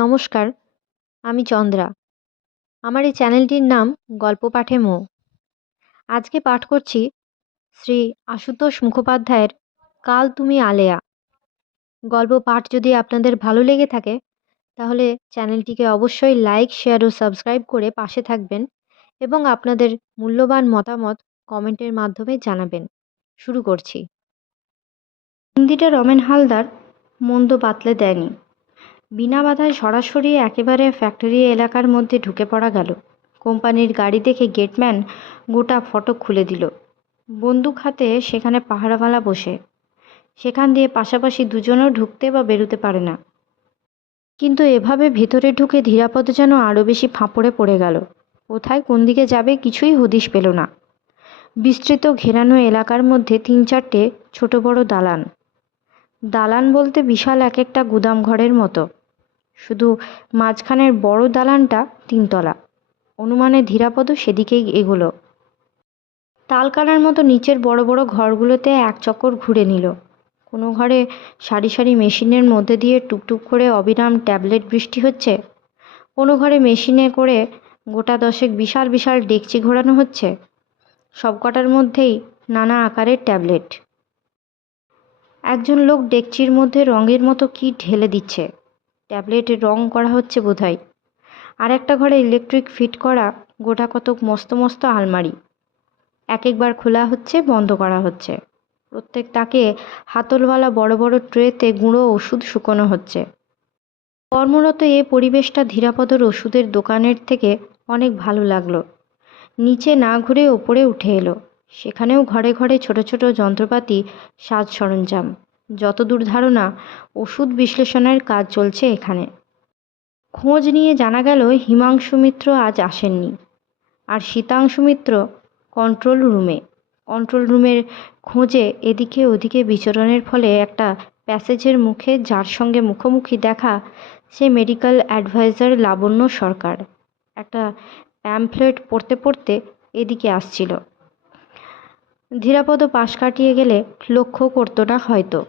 নমস্কার, আমি চন্দ্রা। আমার এই চ্যানেলটির নাম গল্প পাঠে মো। আজকে পাঠ করছি শ্রী আশুতোষ মুখোপাধ্যায়ের কাল তুমি আলেয়া। গল্প পাঠ যদি আপনাদের ভালো লেগে থাকে তাহলে চ্যানেলটিকে অবশ্যই লাইক, শেয়ার ও সাবস্ক্রাইব করে পাশে থাকবেন এবং আপনাদের মূল্যবান মতামত কমেন্টের মাধ্যমে জানাবেন। শুরু করছি। হিন্দিটা রমেন হালদার মন্দ বাতলে দেয়নি। বিনা বাধায় সরাসরি একেবারে ফ্যাক্টরি এলাকার মধ্যে ঢুকে পড়া গেল। কোম্পানির গাড়ি দেখে গেটম্যান গোটা ফটক খুলে দিল। বন্দুক হাতে সেখানে পাহারাওয়ালা বসে। সেখান দিয়ে পাশাপাশি দুজনও ঢুকতে বা বেরোতে পারে না। কিন্তু এভাবে ভেতরে ঢুকে ধীরাপদ যেন আরও বেশি ফাঁপড়ে পড়ে গেল। কোথায় কোন দিকে যাবে কিছুই হদিশ পেল না। বিস্তৃত ঘেরানো এলাকার মধ্যে ৩-৪টে ছোট বড় দালান। দালান বলতে বিশাল এক একটা গুদাম ঘরের মতো। শুধু মাঝখানের বড় দালানটা ৩ তলা। অনুমানে ধীরাপদ সেদিকেই এগোলো। তালকানার মতো নিচের বড় বড় ঘরগুলোতে এক চক্কর ঘুরে নিল। কোনো ঘরে সারি সারি মেশিনের মধ্যে দিয়ে টুকটুক করে অবিরাম ট্যাবলেট বৃষ্টি হচ্ছে। কোনো ঘরে মেশিনে করে গোটা 10 বিশাল বিশাল ডেকচি ঘোরানো হচ্ছে। সব কটার মধ্যেই নানা আকারের ট্যাবলেট। একজন লোক ডেকচির মধ্যে রঙের মতো কি ঢেলে দিচ্ছে। ট্যাবলেটে রং করা হচ্ছে বোধহয়। আর একটা ঘরে ইলেকট্রিক ফিট করা গোটা কতক মস্ত মস্ত আলমারি। এক একবার খোলা হচ্ছে, বন্ধ করা হচ্ছে। প্রত্যেক তাকে হাতলওয়ালা বড় বড় ট্রেতে গুঁড়ো ওষুধ শুকোনো হচ্ছে। কর্মরত এ পরিবেশটা ধীরাপদর ওষুধের দোকানের থেকে অনেক ভালো লাগলো। নিচে না ঘুরে ওপরে উঠে এলো। সেখানেও ঘরে ঘরে ছোট ছোট যন্ত্রপাতি, সাজ সরঞ্জাম। যতদূর ধারণা ওষুধ বিশ্লেষণের কাজ চলছে এখানে। খোঁজ নিয়ে জানা গেল হিমাংশু মিত্র আজ আসেননি। আর শীতাংশু মিত্র কন্ট্রোল রুমের খোঁজে এদিকে ওদিকে বিচরণের ফলে একটা প্যাসেজের মুখে যার সঙ্গে মুখোমুখি দেখা সে মেডিকেল অ্যাডভাইজার লাবণ্য সরকার। একটা প্যামফ্লেট পড়তে পড়তে এদিকে আসছিল। ধীরাপদ পাশ কাটিয়ে গেলে লক্ষ্য করতো না হয়তো,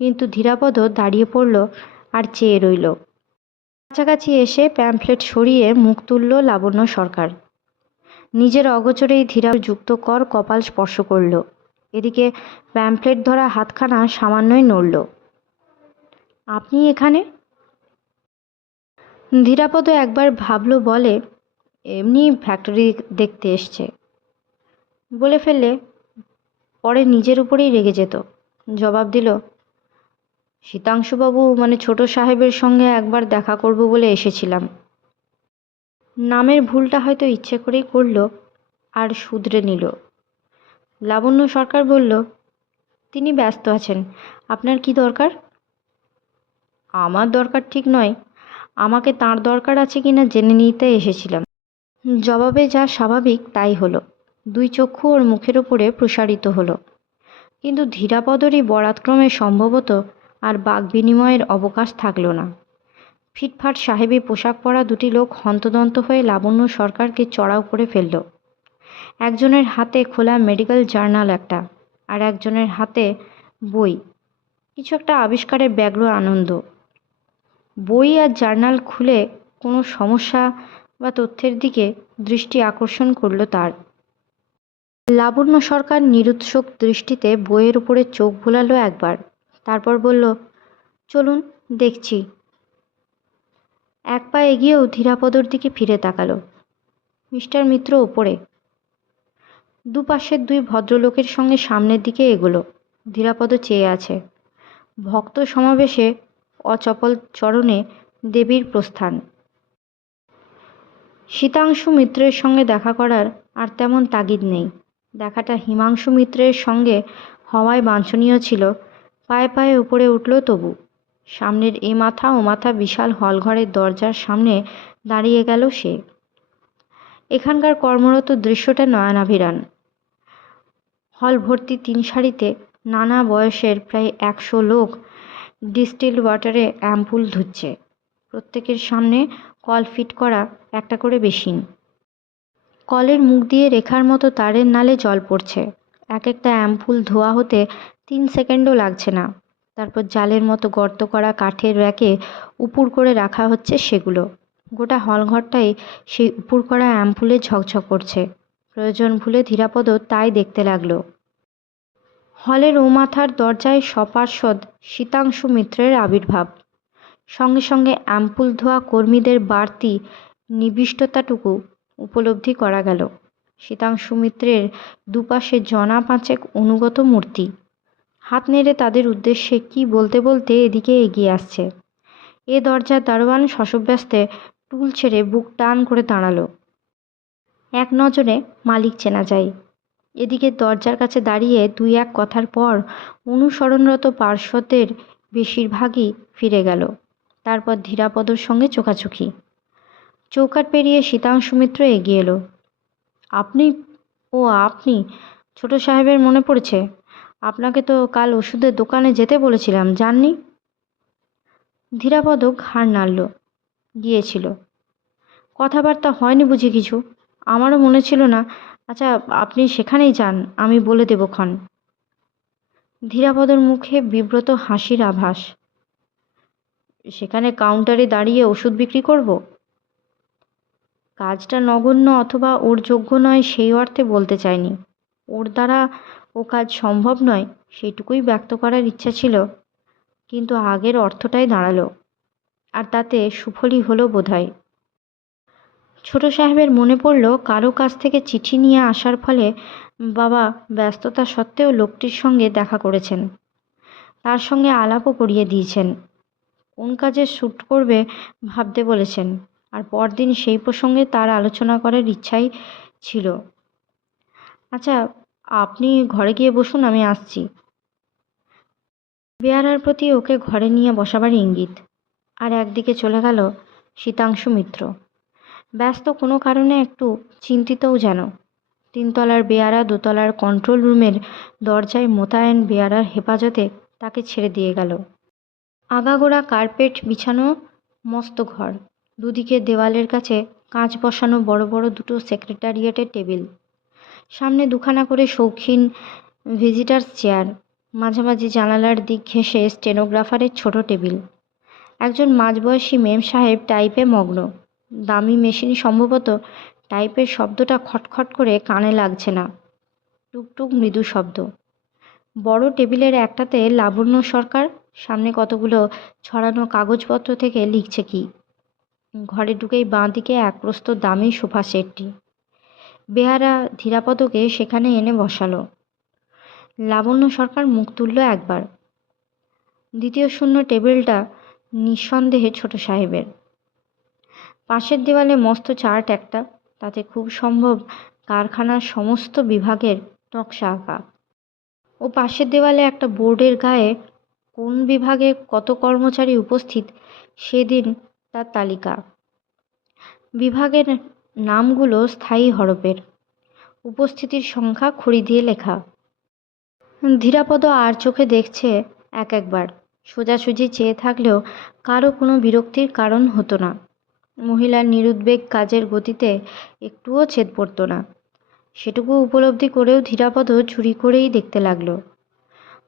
কিন্তু ধীরাপদ দাঁড়িয়ে পড়ল আর চেয়ে রইল। কাছাকাছি এসে প্যামফ্লেট সরিয়ে মুখ তুলল লাবণ্য সরকার। নিজের অগোচরেই ধীরা যুক্ত কর কপাল স্পর্শ করল। এদিকে প্যামফ্লেট ধরা হাতখানা সামান্যই নড়ল। আপনি এখানে? ধীরাপদ একবার ভাবল, বলে এমনি ফ্যাক্টরি দেখতে এসছে। বলে ফেললে পরে নিজের উপরেই রেগে যেত। জবাব দিল, শীতাংশুবাবু মানে ছোট সাহেবের সঙ্গে একবার দেখা করব বলে এসেছিলাম। নামের ভুলটা হয়তো ইচ্ছে করেই করল আর শুধরে নিল। লাবণ্য সরকার বলল, তিনি ব্যস্ত আছেন, আপনার কি দরকার? আমার দরকার ঠিক নয়, আমাকে তার দরকার আছে কিনা জেনে নিতে এসেছিলাম। জবাবে যা স্বাভাবিক তাই হলো। 2 চক্ষু ওর মুখের ওপরে প্রসারিত হলো। কিন্তু ধীরাপদরই বরাৎক্রমে সম্ভবত আর বাক বিনিময়ের অবকাশ থাকল না। ফিটফাট সাহেবী পোশাক পরা 2টি লোক হন্তদন্ত হয়ে লাবণ্য সরকারকে চড়াও করে ফেলল। একজনের হাতে খোলা মেডিকেল জার্নাল একটা, আর একজনের হাতে বই। কিছু একটা আবিষ্কারের ব্যগ্র আনন্দ। বই আর জার্নাল খুলে কোনো সমস্যা বা তথ্যের দিকে দৃষ্টি আকর্ষণ করল তার। লাবণ্য সরকার নিরুৎসুক দৃষ্টিতে বইয়ের উপরে চোখ ভোলালো একবার, তারপর বলল, চলুন দেখছি। এক পা এগিয়েও ধীরাপদর দিকে ফিরে তাকালো। মিস্টার মিত্র ওপরে। দুপাশের 2 ভদ্রলোকের সঙ্গে সামনের দিকে এগোলো। ধীরাপদ চেয়ে আছে। ভক্ত সমাবেশে অচপল চরণে দেবীর প্রস্থান। শীতাংশু মিত্রের সঙ্গে দেখা করার আর তেমন তাগিদ নেই। দেখাটা হিমাংশু মিত্রের সঙ্গে হওয়ায় বাঞ্ছনীয় ছিল। পায়ে পায়ে উপরে উঠল তবু। সামনের এ মাথা ও মাথা বিশাল হলঘরের দরজার সামনে দাঁড়িয়ে গেল সে। এখানকার কর্মরত দৃশ্যটা নয়নাভিরাম। হল ভর্তি 3 সারিতে নানা বয়সের প্রায় 100 লোক ডিস্টিলড ওয়াটারে অ্যাম্পুল ধুচ্ছে। প্রত্যেকের সামনে কল ফিট করা একটা করে বেসিন। কলের মুখ দিয়ে রেখার মতো তারের নালে জল পড়ছে। এক একটা অ্যাম্পুল ধোয়া হতে 3 সেকেন্ডও লাগছে না। তারপর জালের মতো গর্ত করা কাঠের র্যাকে উপুর করে রাখা হচ্ছে সেগুলো। গোটা হলঘরটাই সেই উপুর করা অ্যাম্পুলে ঝকঝক করছে। প্রয়োজন ভুলে ধীরাপদ তাই দেখতে লাগলো। হলের ও মাথার দরজায় সপার্ষদ শীতাংশু মিত্রের আবির্ভাব। সঙ্গে সঙ্গে অ্যাম্পুল ধোয়া কর্মীদের বাড়তি নিবিষ্টতাটুকু উপলব্ধি করা গেল। শীতাংশু মিত্রের দুপাশে জনা পাঁচেক অনুগত মূর্তি হাত নেড়ে তাদের উদ্দেশ্যে কি বলতে বলতে এদিকে এগিয়ে আসছে। এ দরজার দারোয়ান শশব্যস্তে টুল ছেড়ে বুক টান করে দাঁড়ালো। এক নজরে মালিক চেনা যায়। এদিকে দরজার কাছে দাঁড়িয়ে দুই এক কথার পর অনুসরণরত পার্শ্বদের বেশিরভাগই ফিরে গেল। তারপর ধীরাপদর সঙ্গে চোখাচোখি। চৌকাঠ পেরিয়ে শীতাংশু মিত্র এগিয়ে এলো। আপনি আপনি ছোট সাহেবের মনে পড়েছে? আপনাকে তো কাল ওষুধের দোকানে যেতে বলেছিলাম, যাননি? ধীরাপদ ঘাড় নাড়ল। গিয়েছিল। কথাবার্তা হয়নি বুঝি কিছু? আমারও মনে ছিল না। আচ্ছা, আপনি সেখানেই যান, আমি বলে দেব ক্ষণ। ধীরাপদর মুখে বিব্রত হাসির আভাস। সেখানে কাউন্টারে দাঁড়িয়ে ওষুধ বিক্রি করব? কাজটা নগণ্য অথবা ওর যোগ্য নয় সেই অর্থে বলতে চাইনি। ওর দ্বারা ও কাজ সম্ভব নয় সেইটুকুই ব্যক্ত করার ইচ্ছা ছিল। কিন্তু আগের অর্থটাই দাঁড়ালো, আর তাতে সুফলই হলো বোধহয়। ছোট সাহেবের মনে পড়ল কারো কাছ থেকে চিঠি নিয়ে আসার ফলে বাবা ব্যস্ততা সত্ত্বেও লোকটির সঙ্গে দেখা করেছেন, তার সঙ্গে আলাপও করিয়ে দিয়েছেন, কোন কাজে শ্যুট করবে ভাবতে বলেছেন, আর পরদিন সেই প্রসঙ্গে তার আলোচনা করার ইচ্ছাই ছিল। আচ্ছা, আপনি ঘরে গিয়ে বসুন, আমি আসছি। বেয়ারার প্রতি ওকে ঘরে নিয়ে বসাবার ইঙ্গিত। আর একদিকে চলে গেল শীতাংশু মিত্র। ব্যস্ত কোনো কারণে একটু চিন্তিতও যেন। তিনতলার বেয়ারা দোতলার কন্ট্রোল রুমের দরজায় মোতায়েন বেয়ারার হেফাজতে তাকে ছেড়ে দিয়ে গেল। আগাগোড়া কার্পেট বিছানো মস্ত ঘর। দুদিকে দেওয়ালের কাছে কাঁচ বসানো বড় বড় দুটো সেক্রেটারিয়েটের টেবিল। সামনে দুখানা করে শৌখিন ভিজিটার্স চেয়ার। মাঝামাঝি জানালার দিক ঘেঁষে স্টেনোগ্রাফারের ছোট টেবিল। একজন মাঝবয়সী মেম সাহেব টাইপে মগ্ন। দামি মেশিন সম্ভবত টাইপের শব্দটা খটখট করে কানে লাগছে না, টুকটুক মৃদু শব্দ। বড় টেবিলের একটাতে লাবণ্য সরকার সামনে কতগুলো ছড়ানো কাগজপত্র থেকে লিখছে কি। ঘরে ঢুকেই বাঁ দিকে এক প্রস্ত দামি সোফা সেটটি। বেহারা ধীরাপদকে সেখানে এনে বসালো। লাবণ্য সরকার মুখ তুলল একবার। দ্বিতীয় শূন্য টেবিলটা নিঃসন্দেহে ছোট সাহেবের। পাশের দেওয়ালে মস্ত চার্ট একটা, তাতে খুব সম্ভব কারখানার সমস্ত বিভাগের নকশা আঁকা। ও পাশের দেওয়ালে একটা বোর্ডের গায়ে কোন বিভাগে কত কর্মচারী উপস্থিত সেদিন তার তালিকা। বিভাগের নামগুলো স্থায়ী হরফের, উপস্থিতির সংখ্যা খড়ি দিয়ে লেখা। ধীরাপদ আর চোখে দেখছে এক একবার। সোজাসুজি চেয়ে থাকলেও কারো কোনো বিরক্তির কারণ হতো না। মহিলার নিরুদ্বেগ কাজের গতিতে একটুও ছেদ পড়ত না। সেটুকু উপলব্ধি করেও ধীরাপদ চুরি করেই দেখতে লাগলো।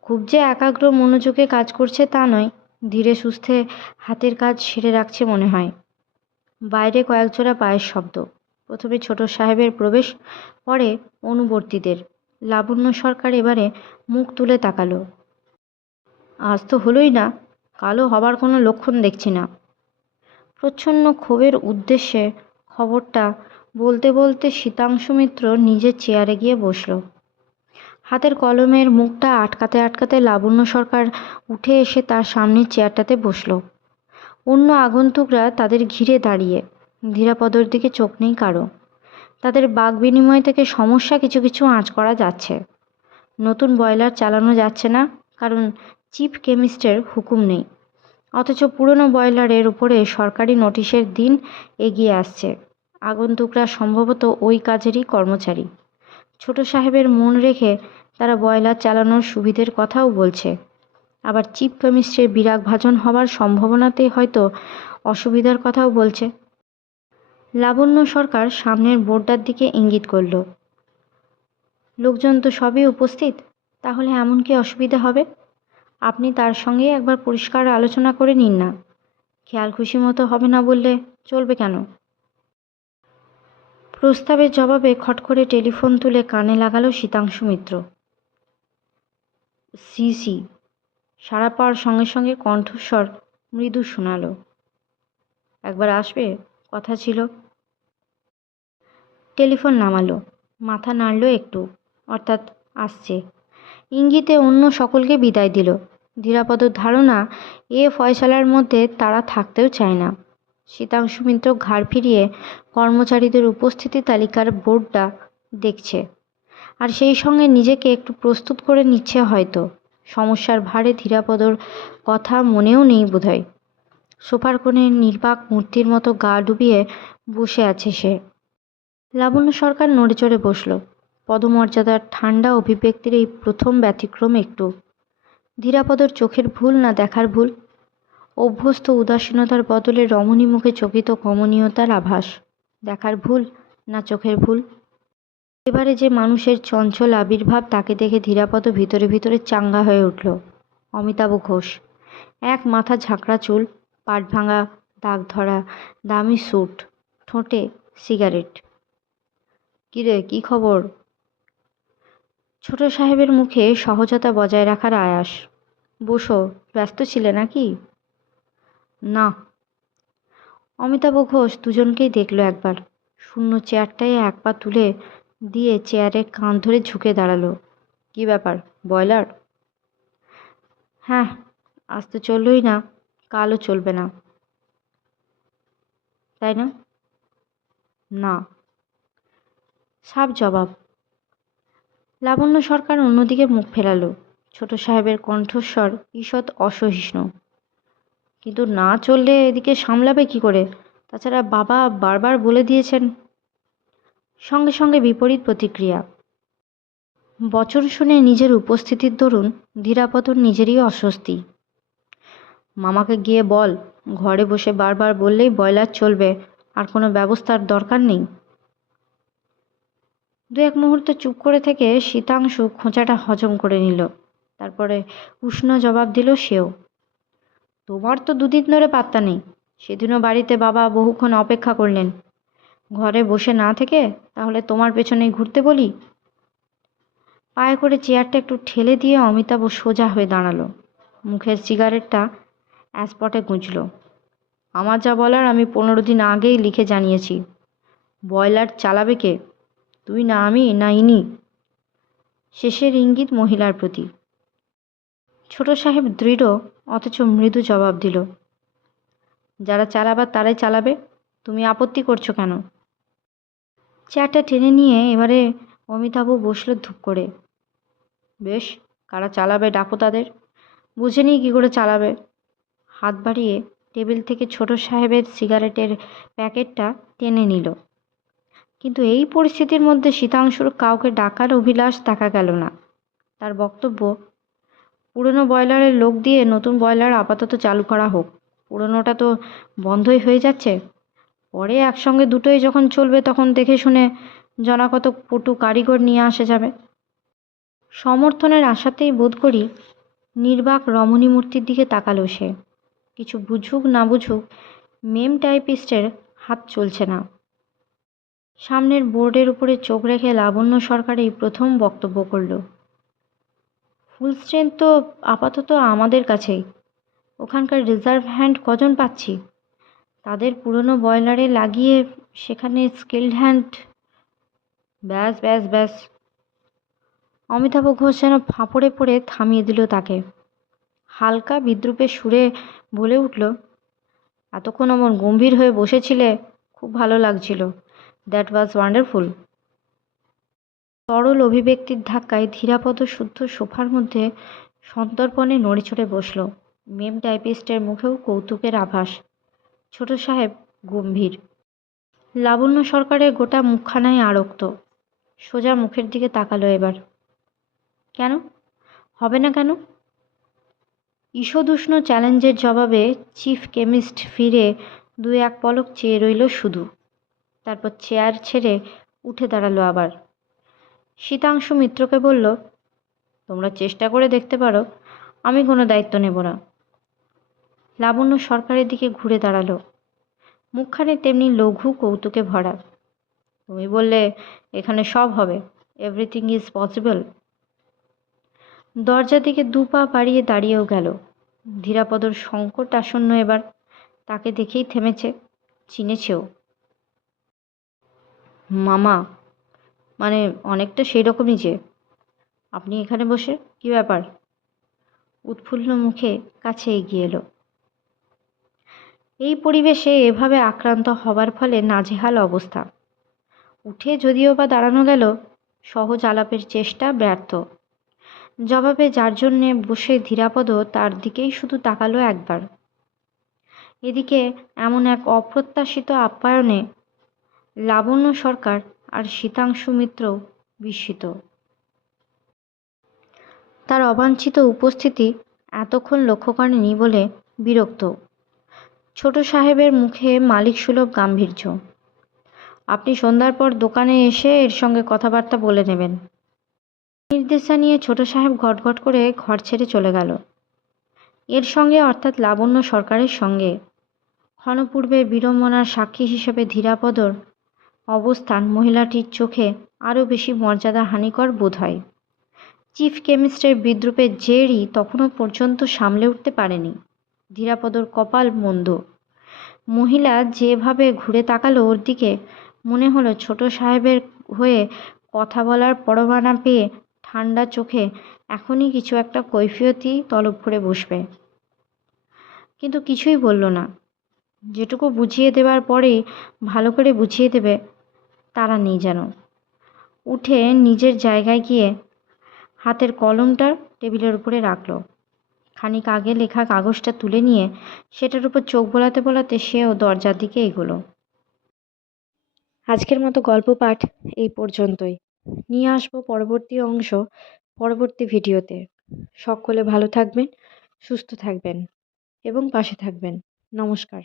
খুব যে একাগ্র মনোযোগে কাজ করছে তা নয়, ধীরে সুস্থে হাতের কাজ সেরে রাখছে মনে হয়। বাইরে কয়েকজোড়া পায়ের শব্দ। প্রথমে ছোট সাহেবের প্রবেশ, পরে অনুবর্তীদের। লাবণ্য সরকার এবারে মুখ তুলে তাকালো। আজ তো হলোই না, কালও হবার কোনো লক্ষণ দেখছি না। প্রচ্ছন্ন ক্ষোভের উদ্দেশ্যে খবরটা বলতে বলতে শীতাংশু মিত্র নিজের চেয়ারে গিয়ে বসল। হাতের কলমের মুখটা আটকাতে আটকাতে লাবণ্য সরকার উঠে এসে তার সামনের চেয়ারটাতে বসল। অন্য আগন্তুকরা তাদের ঘিরে দাঁড়িয়ে। ধীরাপদর দিকে চোখ নেই কারো। তাদের বাক বিনিময় থেকে সমস্যা কিছু কিছু আঁচ করা যাচ্ছে। নতুন বয়লার চালানো যাচ্ছে না, কারণ চিফ কেমিস্টের হুকুম নেই। অথচ পুরনো বয়লারের উপরে সরকারি নোটিশের দিন এগিয়ে আসছে। আগন্তুকরা সম্ভবত ওই কাজেরই কর্মচারী। ছোট সাহেবের মন রেখে তারা বয়লার চালানোর সুবিধের কথাও বলছে। আবার চিফ কেমিস্ট্রির বিরাগভাজন হবার সম্ভাবনাতে হয়তো অসুবিধার কথাও বলছে। লাবণ্য সরকার সামনের বোর্ডটার দিকে ইঙ্গিত করল। লোকজন তো সবই উপস্থিত, তাহলে এমন কি অসুবিধা হবে? আপনি তার সঙ্গে একবার পরিষ্কার আলোচনা করে নিন না। খেয়াল খুশি মতো হবে না বললে চলবে কেন? প্রস্তাবের জবাবে খট করে টেলিফোন তুলে কানে লাগালো শীতাংশু মিত্র। সি সি সাড়া পাওয়ার সঙ্গে সঙ্গে কণ্ঠস্বর মৃদু শোনালো, একবার আসবে, কথা ছিল। টেলিফোন নামালো, মাথা নাড়ল একটু, অর্থাৎ আসছে ইঙ্গিতে অন্য সকলকে বিদায় দিল। ধীরাপদর ধারণা এ ফয়সালার মধ্যে তারা থাকতেও চায় না। শীতাংশু মিত্র ঘাড় ফিরিয়ে কর্মচারীদের উপস্থিতি তালিকার বোর্ডটা দেখছে, আর সেই সঙ্গে নিজেকে একটু প্রস্তুত করে নিচ্ছে হয়তো। সমস্যার ভারে ধীরাপদর কথা মনেও নেই বোধহয়। সোফার কোণে নির্বাক মূর্তির মতো গা ডুবিয়ে বসে আছে সে। লাবণ্য সরকার নড়ে চড়ে বসল। পদমর্যাদার ঠান্ডা অভিব্যক্তির এই প্রথম ব্যতিক্রম একটু। ধীরাপদর চোখের ভুল না দেখার ভুল? অভ্যস্ত উদাসীনতার বদলে রমণী মুখে চকিত কমনীয়তার আভাস, দেখার ভুল না চোখের ভুল? এবারে যে মানুষের চঞ্চল আবির্ভাব তাকে দেখে ধীরাপদ ভিতরে ভিতরে চাঙ্গা হয়ে উঠল। অমিতাভ ঘোষ, এক মাথা ঝাঁকড়া চুল, পাট ভাঙা দাগ ধরা দামি স্যুট, ঠোঁটে সিগারেট। কিরে, কি খবর? ছোট সাহেবের মুখে সহজতা বজায় রাখার আয়াস। বসো, ব্যস্ত ছিলে নাকি? না। অমিতাভ ঘোষ দুজনকেই দেখল একবার। শূন্য চেয়ারটায় এক পা তুলে দিয়ে চেয়ারে কাঁধ ধরে ঝুঁকে দাঁড়ালো। কি ব্যাপার, বয়লার? হ্যাঁ, আজ তো চললই না, কালও চলবে না, তাই না? না। সাফ জবাব। লাবণ্য সরকার অন্যদিকে মুখ ফেরালো। ছোট সাহেবের কণ্ঠস্বর ঈষৎ অসহিষ্ণু। কিন্তু না চললে এদিকে সামলাবে কি করে? তাছাড়া বাবা বারবার বলে দিয়েছেন। সঙ্গে সঙ্গে বিপরীত প্রতিক্রিয়া। বচন শুনে নিজের উপস্থিতির দরুন ধীরাপদর নিজেরই অস্বস্তি। মামাকে গিয়ে বল, ঘরে বসে বারবার বললেই বয়লার চলবে, আর কোনো ব্যবস্থার দরকার নেই। দু এক মুহূর্ত চুপ করে থেকে শীতাংশু খোঁচাটা হজম করে নিল। তারপরে উষ্ণ জবাব দিল সেও। তোমার তো দুদিন ধরে পাত্তা নেই। সেদিনও বাড়িতে বাবা বহুক্ষণ অপেক্ষা করলেন। ঘরে বসে না থেকে তাহলে তোমার পেছনেই ঘুরতে বলি। পায়ে করে চেয়ারটা একটু ঠেলে দিয়ে অমিতাভ সোজা হয়ে দাঁড়ালো। মুখের সিগারেটটা অ্যাসপটে গুঁজল। আমার যা বলার আমি 15 দিন আগেই লিখে জানিয়েছি। বয়লার চালাবে কে? তুই না আমি না ইনি? শেষের ইঙ্গিত মহিলার প্রতি। ছোট সাহেব দৃঢ় অথচ মৃদু জবাব দিল, যারা চালাবার তারাই চালাবে, তুমি আপত্তি করছো কেন? চেয়ারটা টেনে নিয়ে এবারে অমিতাভ বসল ধূপ করে। বেশ, কারা চালাবে ডাকো তাদের, বুঝে নিই কী করে চালাবে। হাত বাড়িয়ে টেবিল থেকে ছোট সাহেবের সিগারেটের প্যাকেটটা টেনে নিল। কিন্তু এই পরিস্থিতির মধ্যে শীতাংশুর কাউকে ডাকার অভিলাষ দেখা গেল না। তার বক্তব্য, পুরনো বয়লারের লোক দিয়ে নতুন বয়লার আপাতত চালু করা হোক। পুরনোটা তো বন্ধই হয়ে যাচ্ছে। পরে একসঙ্গে দুটোই যখন চলবে তখন দেখে শুনে জনাকত পটু কারিগর নিয়ে আসা যাবে। সমর্থনের আশাতেই বোধ করি নির্বাক রমণী মূর্তির দিকে তাকালো সে। কিছু বুঝুক না বুঝুক মেম টাইপিস্টের হাত চলছে না। সামনের বোর্ডের উপরে চোখ রেখে লাবণ্য সরকার এই প্রথম বক্তব্য করল। ফুল স্ট্রেংথ তো আপাতত আমাদের কাছেই। ওখানকার রিজার্ভ হ্যান্ড কজন পাচ্ছি? তাদের পুরনো বয়লারে লাগিয়ে সেখানে স্কিল্ড হ্যান্ড। ব্যাস ব্যাস ব্যাস। অমিতাভ ঘোষ যেন ফাঁপড়ে পড়ে থামিয়ে দিল তাকে। হালকা বিদ্রূপের সুরে বলে উঠল, এতক্ষণ অমন গম্ভীর হয়ে বসেছিলে, খুব ভালো লাগছিল। That was wonderful. তরল অভিব্যক্তির ধাক্কায় ধীরাপদ শুদ্ধ সোফার মধ্যে সন্তর্পণে নড়েচড়ে বসল। মেম টাইপিস্টের মুখেও কৌতুকের আভাস। ছোট সাহেব গম্ভীর। লাবণ্য সরকারের গোটা মুখখানায় আরক্ত। সোজা মুখের দিকে তাকালো এবার। কেন হবে না কেন? ঈষদুষ্ণ চ্যালেঞ্জের জবাবে চিফ কেমিস্ট ফিরে দু এক পলক চেয়ে রইল শুধু। তারপর চেয়ার ছেড়ে উঠে দাঁড়ালো আবার। শীতাংশু মিত্রকে বলল, তোমরা চেষ্টা করে দেখতে পারো, আমি কোনো দায়িত্ব নেব না। লাবণ্য সরকারের দিকে ঘুরে দাঁড়ালো, মুখখানে তেমনি লঘু কৌতুকে ভরা। তুমি বললে এখানে সব হবে, এভরিথিং ইজ পসিবল। দরজার দিকে 2 পা বাড়িয়ে দাঁড়িয়েও গেল। ধীরাপদর সংকট আসন্ন এবার। তাকে দেখেই থেমেছে, চিনেছেও। মামা, মানে অনেকটা সেই রকমই যে। আপনি এখানে বসে কি ব্যাপার? উৎফুল্ল মুখে কাছে এগিয়ে এলো। এই পরিবেশে এভাবে আক্রান্ত হবার ফলে নাজেহাল অবস্থা। উঠে যদিও বা দাঁড়ানো গেল, সহজ আলাপের চেষ্টা ব্যর্থ। জবাবে যার জন্যে বসে ধীরাপদ তার দিকেই শুধু তাকালো একবার। এদিকে এমন এক অপ্রত্যাশিত আপ্যায়নে লাবণ্য সরকার আর শীতাংশু মিত্রও বিস্মিত। তার অবাঞ্ছিত উপস্থিতি এতক্ষণ লক্ষ্য করেনি বলে বিরক্ত। ছোট সাহেবের মুখে মালিক সুলভ গাম্ভীর্য। আপনি সন্ধ্যার পর দোকানে এসে এর সঙ্গে কথাবার্তা বলে নেবেন। নির্দেশা নিয়ে ছোট সাহেব ঘটঘট করে ঘর ছেড়ে চলে গেল। এর সঙ্গে অর্থাৎ লাবণ্য সরকারের সঙ্গে ক্ষণপূর্বে বিড়ম্বনার সাক্ষী হিসেবে ধীরাপদর অবস্থান মহিলাটির চোখে আরও বেশি মর্যাদাহানিকর বোধ হয়। চিফ কেমিস্টের বিদ্রূপের জেরই তখনও পর্যন্ত সামলে উঠতে পারেনি। ধীরাপদর কপাল মন্দ। মহিলা যেভাবে ঘুরে তাকালো ওর দিকে, মনে হলো ছোট সাহেবের হয়ে কথা বলার পরোয়া না পেয়ে ঠান্ডা চোখে এখনই কিছু একটা কৈফিয়তই তলব করে বসবে। কিন্তু কিছুই বলল না। যেটুকু বুঝিয়ে দেবার পরেই ভালো করে বুঝিয়ে দেবে তারা নেই যেন। উঠে নিজের জায়গায় গিয়ে হাতের কলমটা টেবিলের উপরে রাখল। খানিক আগে লেখা কাগজটা তুলে নিয়ে সেটার উপর চোখ বোলাতে বোলাতে সেও দরজার দিকে এগোলো। আজকের মতো গল্প পাঠ এই পর্যন্তই। নিয়ে আসবো পরবর্তী অংশ পরবর্তী ভিডিওতে। সকলে ভালো থাকবেন, সুস্থ থাকবেন এবং পাশে থাকবেন। নমস্কার।